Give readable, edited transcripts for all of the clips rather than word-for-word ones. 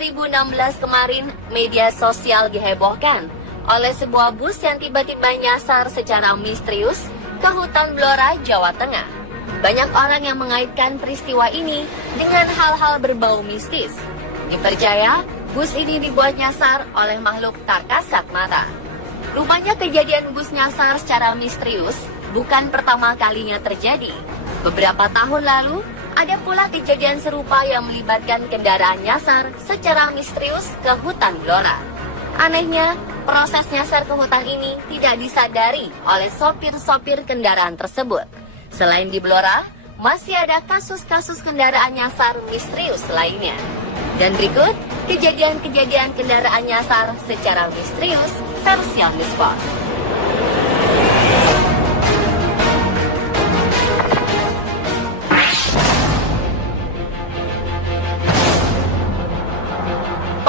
2016 kemarin, media sosial dihebohkan oleh sebuah bus yang tiba-tiba nyasar secara misterius ke hutan Blora, Jawa Tengah. Banyak orang yang mengaitkan peristiwa ini dengan hal-hal berbau mistis. Dipercaya, bus ini dibuat nyasar oleh makhluk tak kasat mata. Rupanya kejadian bus nyasar secara misterius bukan pertama kalinya terjadi. Beberapa tahun lalu, ada pula kejadian serupa yang melibatkan kendaraan nyasar secara misterius ke hutan Blora. Anehnya, proses nyasar ke hutan ini tidak disadari oleh sopir-sopir kendaraan tersebut. Selain di Blora, masih ada kasus-kasus kendaraan nyasar misterius lainnya. Dan berikut, kejadian-kejadian kendaraan nyasar secara misterius versi Omnisport.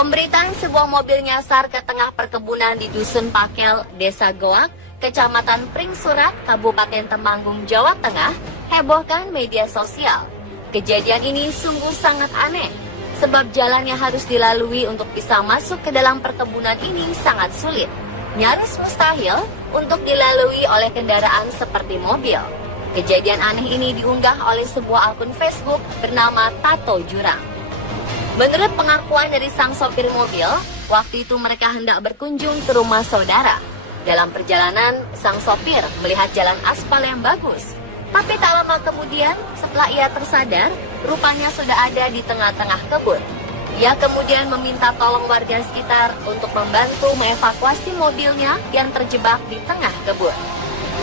Pemberitaan sebuah mobil nyasar ke tengah perkebunan di Dusun Pakel, Desa Goak, Kecamatan Pringsurat, Kabupaten Temanggung, Jawa Tengah, hebohkan media sosial. Kejadian ini sungguh sangat aneh, sebab jalan yang harus dilalui untuk bisa masuk ke dalam perkebunan ini sangat sulit. Nyaris mustahil untuk dilalui oleh kendaraan seperti mobil. Kejadian aneh ini diunggah oleh sebuah akun Facebook bernama Tato Jurang. Menurut pengakuan dari sang sopir mobil, waktu itu mereka hendak berkunjung ke rumah saudara. Dalam perjalanan, sang sopir melihat jalan aspal yang bagus. Tapi tak lama kemudian, setelah ia tersadar, rupanya sudah ada di tengah-tengah kebun. Ia kemudian meminta tolong warga sekitar untuk membantu mengevakuasi mobilnya yang terjebak di tengah kebun.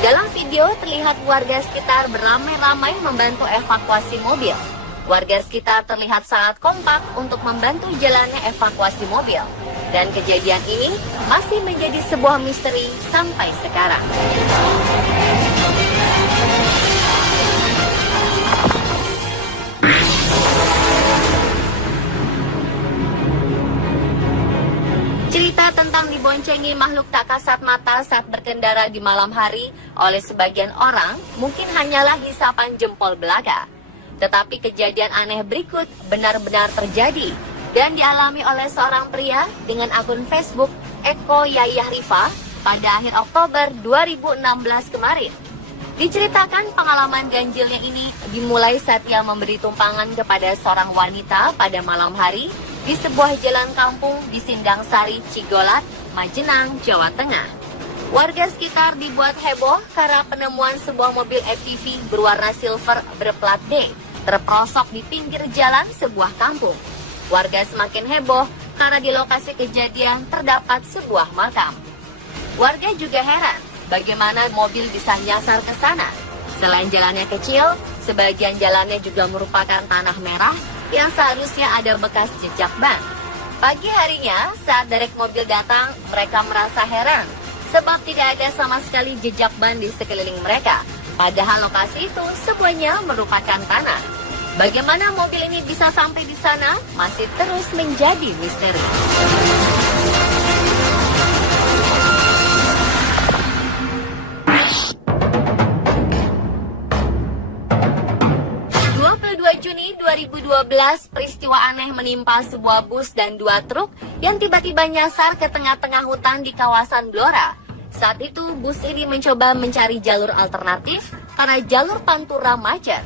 Dalam video terlihat warga sekitar beramai-ramai membantu evakuasi mobil. Warga sekitar terlihat sangat kompak untuk membantu jalannya evakuasi mobil. Dan kejadian ini masih menjadi sebuah misteri sampai sekarang. Cerita tentang diboncengi makhluk tak kasat mata saat berkendara di malam hari oleh sebagian orang mungkin hanyalah hisapan jempol belaka. Tetapi kejadian aneh berikut benar-benar terjadi dan dialami oleh seorang pria dengan akun Facebook Eko Yayah Rifa pada akhir Oktober 2016 kemarin. Diceritakan pengalaman ganjilnya ini dimulai saat ia memberi tumpangan kepada seorang wanita pada malam hari di sebuah jalan kampung di Sindang Sari, Cigolat, Majenang, Jawa Tengah. Warga sekitar dibuat heboh karena penemuan sebuah mobil FPV berwarna silver berplat D terperosok di pinggir jalan sebuah kampung. Warga semakin heboh karena di lokasi kejadian terdapat sebuah makam. Warga juga heran bagaimana mobil bisa nyasar ke sana. Selain jalannya kecil, sebagian jalannya juga merupakan tanah merah yang seharusnya ada bekas jejak ban. Pagi harinya, saat derek mobil datang, mereka merasa heran sebab tidak ada sama sekali jejak ban di sekeliling mereka. Padahal lokasi itu semuanya merupakan tanah. Bagaimana mobil ini bisa sampai di sana masih terus menjadi misteri. Juni 2012, peristiwa aneh menimpa sebuah bus dan dua truk yang tiba-tiba nyasar ke tengah-tengah hutan di kawasan Blora. Saat itu, bus ini mencoba mencari jalur alternatif karena jalur Pantura macet.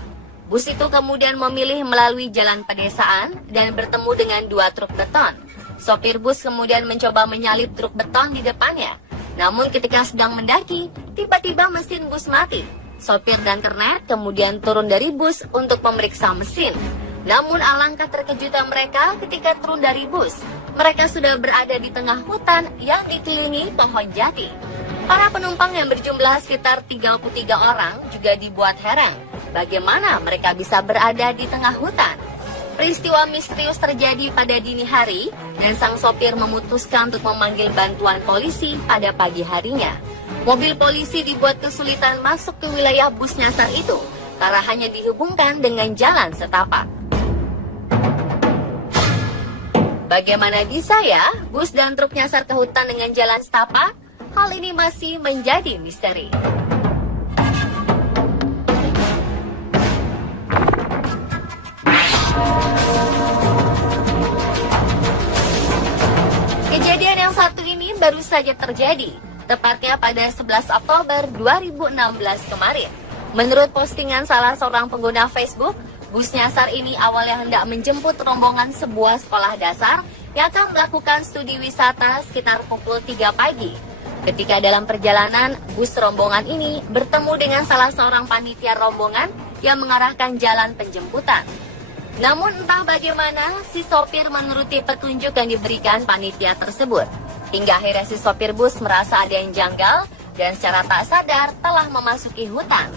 Bus itu kemudian memilih melalui jalan pedesaan dan bertemu dengan dua truk beton. Sopir bus kemudian mencoba menyalip truk beton di depannya. Namun ketika sedang mendaki, tiba-tiba mesin bus mati. Sopir dan kernet kemudian turun dari bus untuk memeriksa mesin. Namun alangkah terkejutnya mereka ketika turun dari bus. Mereka sudah berada di tengah hutan yang dikelilingi pohon jati. Para penumpang yang berjumlah sekitar 33 orang juga dibuat heran. Bagaimana mereka bisa berada di tengah hutan? Peristiwa misterius terjadi pada dini hari dan sang sopir memutuskan untuk memanggil bantuan polisi pada pagi harinya. Mobil polisi dibuat kesulitan masuk ke wilayah bus nyasar itu karena hanya dihubungkan dengan jalan setapak. Bagaimana bisa ya bus dan truk nyasar ke hutan dengan jalan setapak? Hal ini masih menjadi misteri. Kejadian yang satu ini baru saja terjadi, tepatnya pada 11 Oktober 2016 kemarin. Menurut postingan salah seorang pengguna Facebook, bus nyasar ini awalnya hendak menjemput rombongan sebuah sekolah dasar yang akan melakukan studi wisata sekitar pukul 3 pagi. Ketika dalam perjalanan, bus rombongan ini bertemu dengan salah seorang panitia rombongan yang mengarahkan jalan penjemputan. Namun entah bagaimana, si sopir menuruti petunjuk yang diberikan panitia tersebut. Hingga akhirnya si sopir bus merasa ada yang janggal dan secara tak sadar telah memasuki hutan.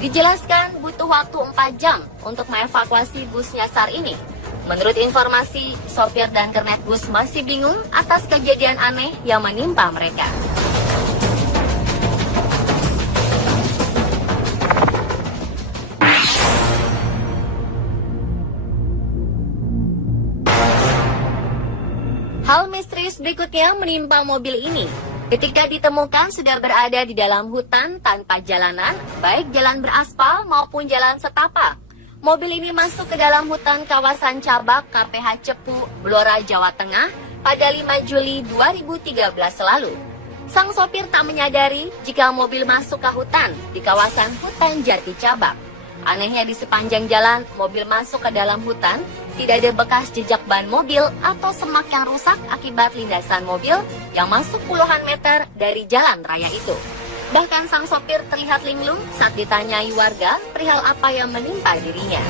Dijelaskan butuh waktu 4 jam untuk mengevakuasi bus nyasar ini. Menurut informasi, sopir dan kernet bus masih bingung atas kejadian aneh yang menimpa mereka. Hal misterius berikutnya menimpa mobil ini. Ketika ditemukan sudah berada di dalam hutan tanpa jalanan, baik jalan beraspal maupun jalan setapak. Mobil ini masuk ke dalam hutan kawasan Cabak KPH Cepu, Blora, Jawa Tengah pada 5 Juli 2013 lalu. Sang sopir tak menyadari jika mobil masuk ke hutan di kawasan hutan Jati Cabak. Anehnya di sepanjang jalan mobil masuk ke dalam hutan, tidak ada bekas jejak ban mobil atau semak yang rusak akibat lindasan mobil yang masuk puluhan meter dari jalan raya itu. Bahkan sang sopir terlihat linglung saat ditanyai warga perihal apa yang menimpa dirinya.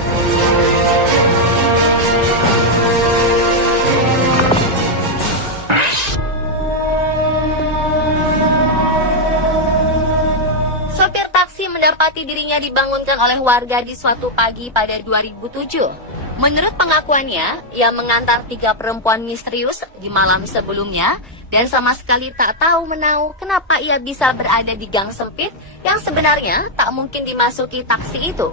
Sopir taksi mendapati dirinya dibangunkan oleh warga di suatu pagi pada 2007. Menurut pengakuannya, ia mengantar 3 perempuan misterius di malam sebelumnya dan sama sekali tak tahu menahu kenapa ia bisa berada di gang sempit yang sebenarnya tak mungkin dimasuki taksi itu.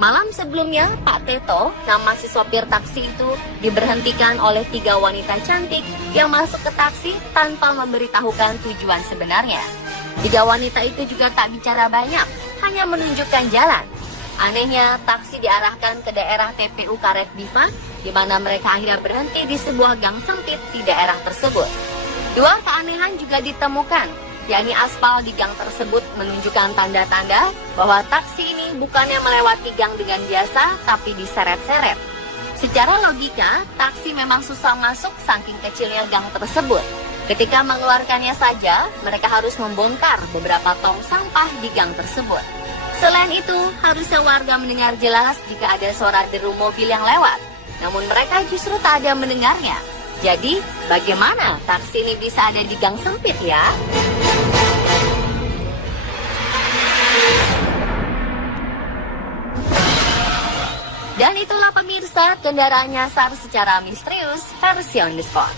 Malam sebelumnya, Pak Teto, nama si sopir taksi itu, diberhentikan oleh 3 wanita cantik yang masuk ke taksi tanpa memberitahukan tujuan sebenarnya. 3 wanita itu juga tak bicara banyak, hanya menunjukkan jalan. Anehnya, taksi diarahkan ke daerah TPU Karet Biva, di mana mereka akhirnya berhenti di sebuah gang sempit di daerah tersebut. 2 keanehan juga ditemukan, yakni aspal di gang tersebut menunjukkan tanda-tanda bahwa taksi ini bukannya melewati gang dengan biasa, tapi diseret-seret. Secara logika, taksi memang susah masuk saking kecilnya gang tersebut. Ketika mengeluarkannya saja, mereka harus membongkar beberapa tong sampah di gang tersebut. Selain itu, harusnya warga mendengar jelas jika ada suara deru mobil yang lewat. Namun mereka justru tak ada mendengarnya. Jadi, bagaimana taksi ini bisa ada di gang sempit ya? Dan itulah pemirsa, kendaraan nyasar secara misterius versi on the spot.